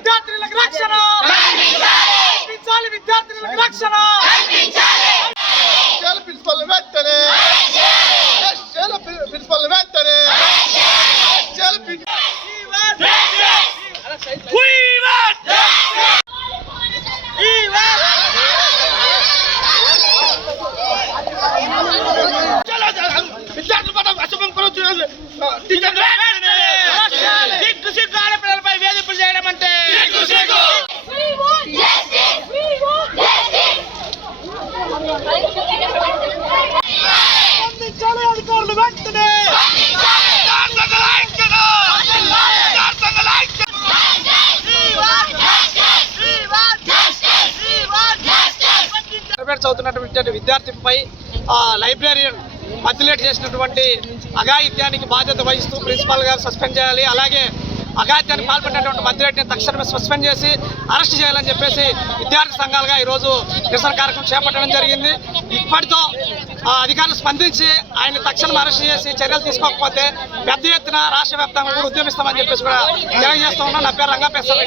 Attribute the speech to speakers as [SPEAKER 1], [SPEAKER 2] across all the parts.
[SPEAKER 1] విద్యార్థులకు రక్షణ! కల్పించాలి విద్యార్థులకు రక్షణ! కల్పించాలి! ప్రిన్సిపల్ వెంటనే! ప్రిన్సిపల్ చదువుతున్నటువంటి విద్యార్థిపై ఆ, లైబ్రేరియన్ మధ్యలేట్ చేసినటువంటి అఘాయిత్యానికి బాధ్యత వహిస్తూ ప్రిన్సిపాల్ గారు సస్పెండ్ చేయాలి. అలాగే అఘాయిత్యానికి పాల్పడినటువంటి మధ్యలేట్ని తక్షణమే సస్పెండ్ చేసి అరెస్ట్ చేయాలని చెప్పేసి విద్యార్థి సంఘాలుగా ఈరోజు నిరసన కార్యక్రమం చేపట్టడం జరిగింది. ఇప్పటితో ఆ, అధికారులు స్పందించి ఆయన తక్షణం అరెస్ట్ చేసి చర్యలు తీసుకోకపోతే పెద్ద ఎత్తున రాష్ట్ర వ్యాప్తంగా కూడా ఉద్యమిస్తామని చెప్పేసి కూడా తెలియజేస్తా ఉన్నాం. నా పేరు రంగాపేశ్వర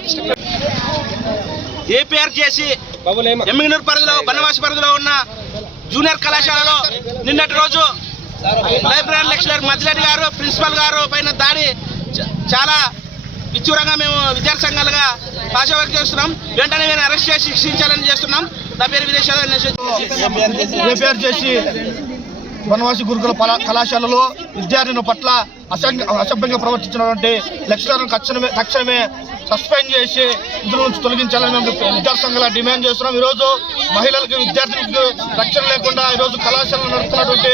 [SPEAKER 2] ఏపీఆర్ చేసి ఎమ్మిగనూరు పరిధిలో బనవాసి పరిధిలో ఉన్న జూనియర్ కళాశాలలో నిన్నటి రోజు లైబ్రరీ లెక్చరర్ మధ్యరెడ్డి గారు ప్రిన్సిపల్ గారు పైన దాడి చాలా విచ్చూరంగా మేము విద్యార్థి సంఘాలుగా భాష వర్క్ చేస్తున్నాం. వెంటనే మేము అరెస్ట్ చేసి శిక్షించాలని చేస్తున్నాం. నా పేరు విదేశాలు
[SPEAKER 3] చేసి? వనవాసి గురుకుల కళాశాలలో విద్యార్థుల పట్ల అసభ్య అసభ్యంగా ప్రవర్తించినటువంటి లెక్చరర్ను తక్షణమే తక్షణమే సస్పెండ్ చేసి విధుల నుంచి తొలగించాలని మేము విద్యార్థి సంఘాల డిమాండ్ చేస్తున్నాం. ఈరోజు మహిళలకు విద్యార్థులకు రక్షణ లేకుండా ఈరోజు కళాశాలలో నడుపుతున్నటువంటి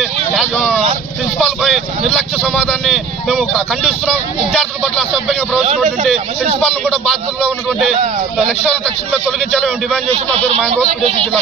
[SPEAKER 3] ప్రిన్సిపాల్పై నిర్లక్ష్య సమాధాన్ని మేము ఖండిస్తున్నాం. విద్యార్థుల పట్ల అసభ్యంగా ప్రవర్తిస్తున్నటువంటి ప్రిన్సిపాల్ను కూడా బాధ్యతగా ఉన్నటువంటి లెక్చరర్ తక్షణమే తొలగించాలని మేము డిమాండ్ చేస్తున్నాం. పేరు మా జిల్లా